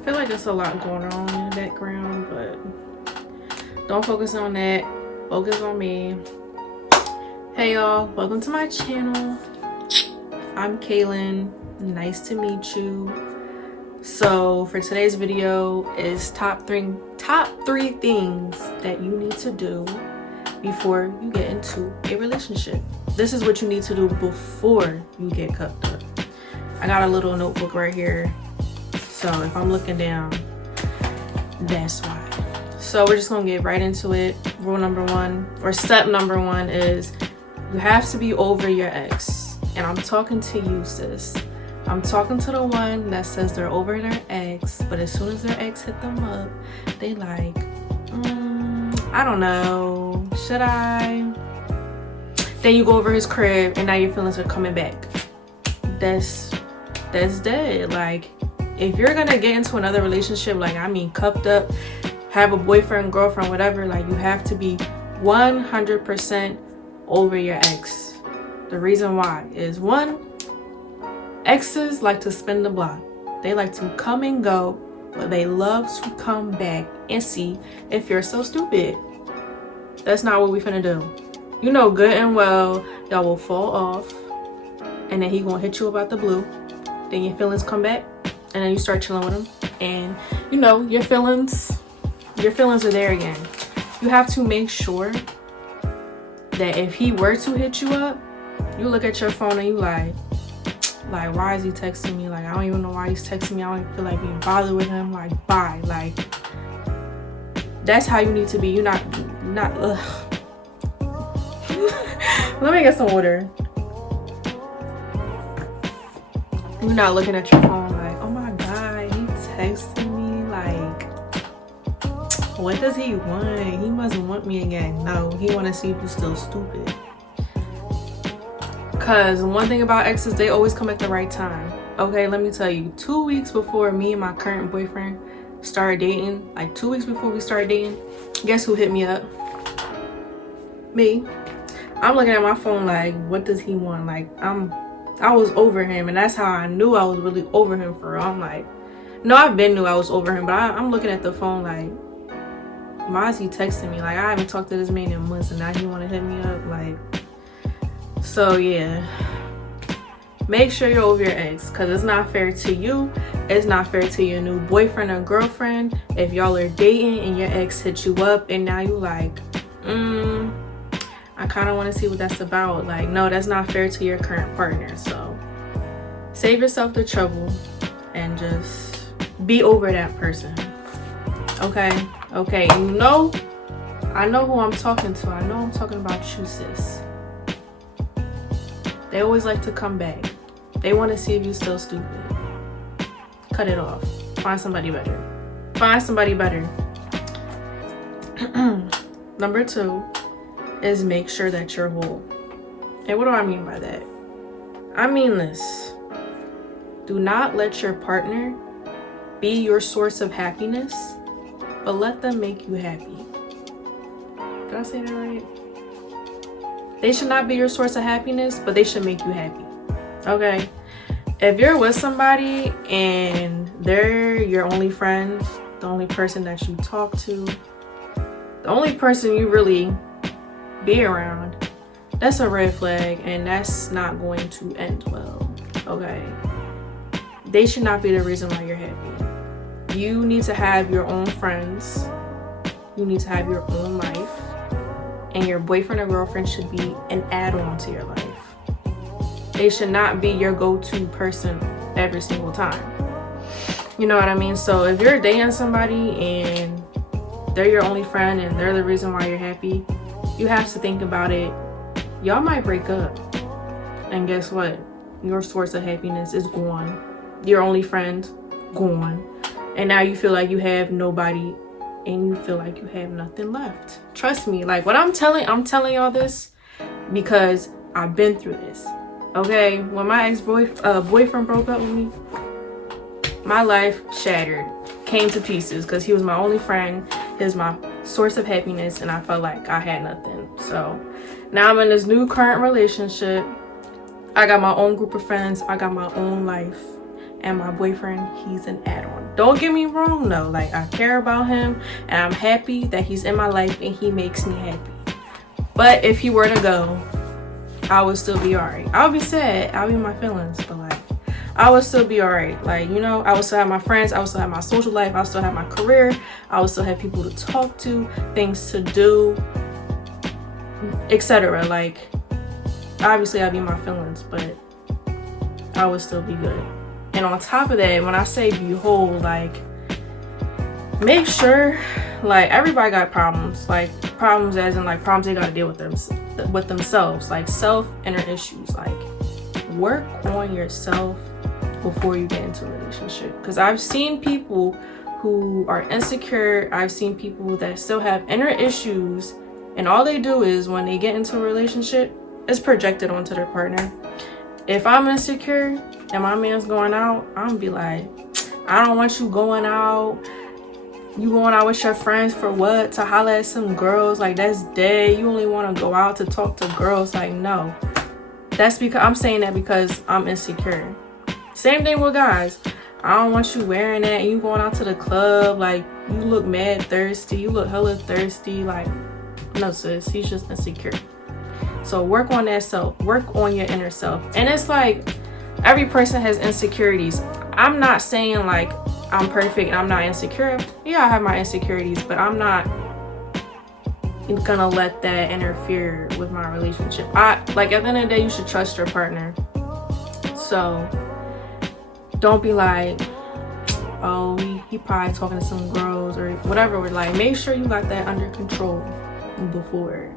I feel like there's a lot going on in the background, but don't focus on that. Focus on me. Hey y'all, welcome to my channel. I'm Kaylin. Nice to meet you. So for today's video is top three things that you need to do before you get into a relationship. This is what you need to do before you get cuffed up. I got a little notebook right here. So if I'm looking down, that's why. So we're just gonna get right into it. Rule number one, or step number one, is you have to be over your ex. And I'm talking to you, sis. I'm talking to the one that says they're over their ex, but as soon as their ex hit them up, they like, I don't know, should I? Then you go over his crib and now your feelings are coming back. That's dead. Like, if you're gonna get into another relationship, like I mean cuffed up, have a boyfriend, girlfriend, whatever, like you have to be 100% over your ex. The reason why is, one, exes like to spin the block. They like to come and go, but they love to come back and see if you're so stupid. That's not what we finna do. You know good and well y'all will fall off, and then he gonna hit you about the blue. Then your feelings come back, and then you start chilling with him, and you know your feelings are there again. You have to make sure that if he were to hit you up, you look at your phone and you like why is he texting me? Like, I don't even know why he's texting me. I don't even feel like being bothered with him. Like, bye. Like, that's how you need to be. You're not ugh. Let me get some water. You're not looking at your phone like, oh my god, he texting me. Like, what does he want? He mustn't want me again. No, he want to see if you're still stupid. Because one thing about exes, they always come at the right time. Okay, let me tell you, 2 weeks before me and my current boyfriend started dating, like 2 weeks before we started dating, guess who hit me up? Me. I'm looking at my phone like, what does he want? Like, I was over him, and that's how I knew I was really over him for real. I'm like, no, I've been knew I was over him, but I'm looking at the phone like, why is he texting me? Like, I haven't talked to this man in months, and now he want to hit me up. Like, so yeah, make sure you're over your ex, because it's not fair to you. It's not fair to your new boyfriend or girlfriend if y'all are dating and your ex hits you up and now you like, I kind of want to see what that's about. Like, no, that's not fair to your current partner. So save yourself the trouble and just be over that person. Okay, you know, I know who I'm talking to. I know I'm talking about you, sis. They always like to come back. They want to see if you still stupid. Cut it off. Find somebody better. Find somebody better. Number two is make sure that you're whole. And what do I mean by that? I mean this. Do not let your partner be your source of happiness, but let them make you happy. Did I say that right? They should not be your source of happiness, but they should make you happy. Okay? If you're with somebody and they're your only friend, the only person that you talk to, the only person you really be around, that's a red flag, and that's not going to end well. Okay? They should not be the reason why you're happy. You need to have your own friends. You need to have your own life. And your boyfriend or girlfriend should be an add-on to your life. They should not be your go-to person every single time. You know what I mean? So if you're dating somebody and they're your only friend and they're the reason why you're happy, you have to think about it. Y'all might break up. And guess what? Your source of happiness is gone. Your only friend, gone. And now you feel like you have nobody, and you feel like you have nothing left. Trust me, like what I'm telling y'all this because I've been through this. Okay, when my ex-boyfriend broke up with me, my life shattered, came to pieces, because he was my only friend. He was my source of happiness, and I felt like I had nothing. So now I'm in this new current relationship. I got my own group of friends. I got my own life, and my boyfriend, he's an add-on. Don't get me wrong though, like I care about him and I'm happy that he's in my life and he makes me happy. But if he were to go, I would still be alright. I would be sad, I'll be in my feelings, but like I would still be alright. Like, you know, I would still have my friends, I would still have my social life, I would still have my career, I would still have people to talk to, things to do, etc. Like, obviously I'd be in my feelings, but I would still be good. And on top of that, when I say be whole, like, make sure, like, everybody got problems, like problems as in like problems they gotta deal with themselves, like self-inner issues. Like, work on yourself before you get into a relationship, because I've seen people who are insecure, I've seen people that still have inner issues, and all they do is when they get into a relationship, it's projected onto their partner. If I'm insecure and my man's going out, I'm gonna be like, I don't want you going out. You going out with your friends for what? To holler at some girls? Like, that's dead. You only want to go out to talk to girls? Like, no. That's because I'm saying that because I'm insecure. Same thing with guys. I don't want you wearing that and you going out to the club. Like, you look mad thirsty. You look hella thirsty. Like, no sis, he's just insecure. So work on that self. Work on your inner self. And it's like, every person has insecurities. I'm not saying like I'm perfect and I'm not insecure. Yeah, I have my insecurities, but I'm not gonna let that interfere with my relationship. Like, at the end of the day, you should trust your partner. So don't be like, oh, he probably talking to some girls or whatever. Like, make sure you got that under control before.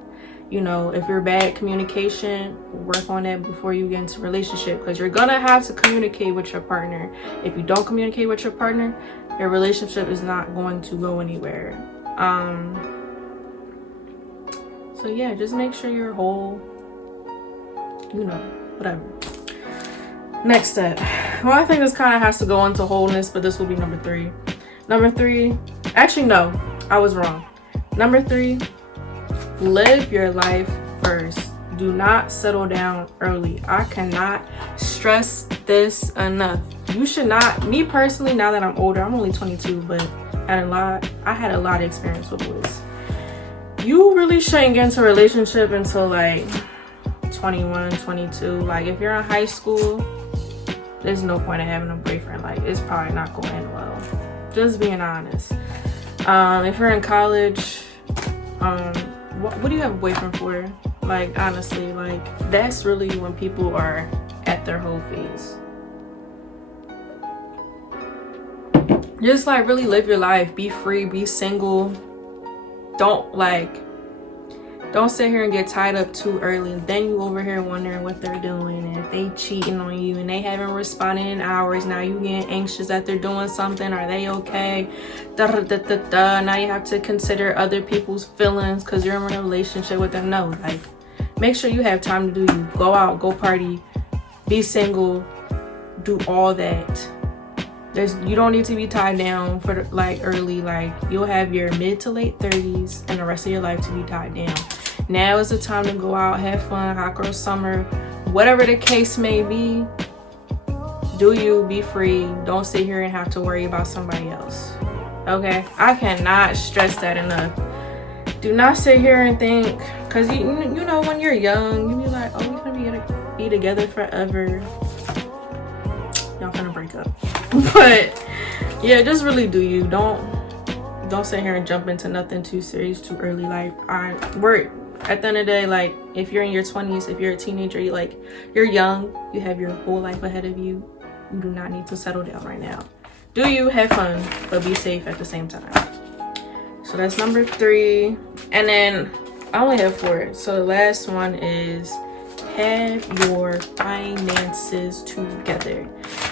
You know, if you're bad at communication, work on that before you get into a relationship, because you're gonna have to communicate with your partner. If you don't communicate with your partner, your relationship is not going to go anywhere. So yeah, just make sure you're whole, you know, whatever. Next step. Well, I think this kind of has to go into wholeness, but this will be number 3. Number 3, actually no, I was wrong. Number 3, live your life first. Do not settle down early. I cannot stress this enough. You should not, me personally, now that I'm older, I'm only 22, but I had a lot of experience with boys. You really shouldn't get into a relationship until like 21, 22. Like, if you're in high school, there's no point in having a boyfriend. Like, it's probably not going to end well. Just being honest. If you're in college, what do you have a boyfriend for? Like, honestly, like, that's really when people are at their whole phase. Just like really live your life, be free, be single. Don't sit here and get tied up too early, and then you over here wondering what they're doing, and if they cheating on you and they haven't responded in hours, now you getting anxious that they're doing something. Are they okay? Now you have to consider other people's feelings because you're in a relationship with them. No, like, make sure you have time to do you. Go out, go party, be single, do all that. You don't need to be tied down for like early. Like, you'll have your mid to late 30s and the rest of your life to be tied down. Now is the time to go out, have fun, hot girl summer, whatever the case may be. Do you, be free. Don't sit here and have to worry about somebody else. Okay, I cannot stress that enough. Do not sit here and think, because you know, when you're young, you be like, oh, we're gonna be together forever. Y'all gonna break up. But yeah, just really do you. Don't sit here and jump into nothing too serious too early. Like, at the end of the day, like, if you're in your 20s, if you're a teenager, you're young, you have your whole life ahead of you. You do not need to settle down right now. Do you, have fun, but be safe at the same time. So that's number 3. And then I only have 4. So the last one is have your finances together.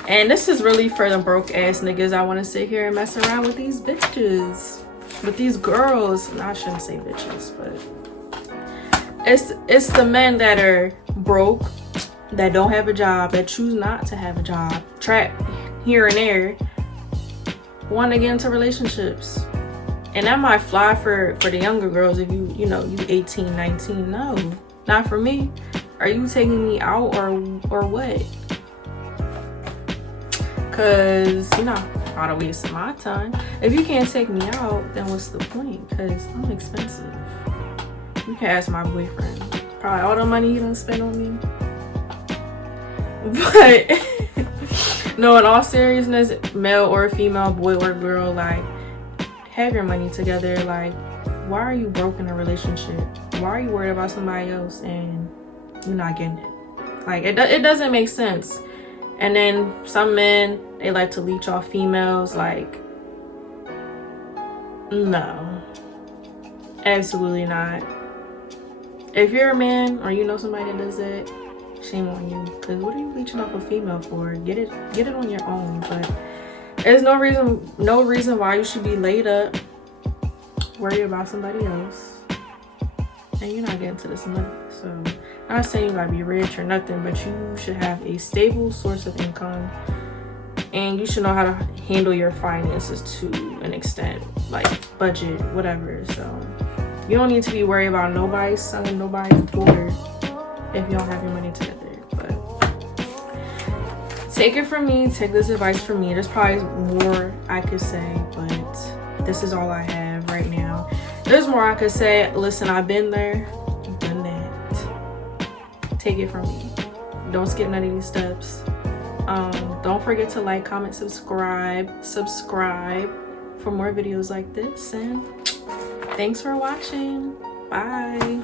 And this is really for the broke ass niggas. I want to sit here and mess around with these bitches, with these girls. No, I shouldn't say bitches, but it's the men that are broke, that don't have a job, that choose not to have a job, trapped here and there, want to get into relationships. And that might fly for the younger girls. If you 18, 19, no, not for me. Are you taking me out or what? Cause I try to waste my time. If you can't take me out, then what's the point? Because I'm expensive. You can ask my boyfriend. Probably all the money he done spend on me. But no, in all seriousness, male or female, boy or girl, like, have your money together. Like, why are you broke in a relationship? Why are you worried about somebody else and you're not getting it? Like, it doesn't make sense. And then some men, they like to leech off females. Like, no, absolutely not. If you're a man or you know somebody that does it, shame on you. Because what are you leeching off a female for? Get it on your own. But there's no reason why you should be laid up, worry about somebody else, and you're not getting to this money. So I'm not saying you gotta be rich or nothing, but you should have a stable source of income, and you should know how to handle your finances to an extent, like budget, whatever. So you don't need to be worried about nobody's son, nobody's daughter if you don't have your money together. But take it from me, take this advice from me. There's probably more I could say, but this is all I have right now. There's more I could say. Listen, I've been there, done that. Take it from me. Don't skip none of these steps. Don't forget to like, comment, subscribe for more videos like this, and thanks for watching. Bye.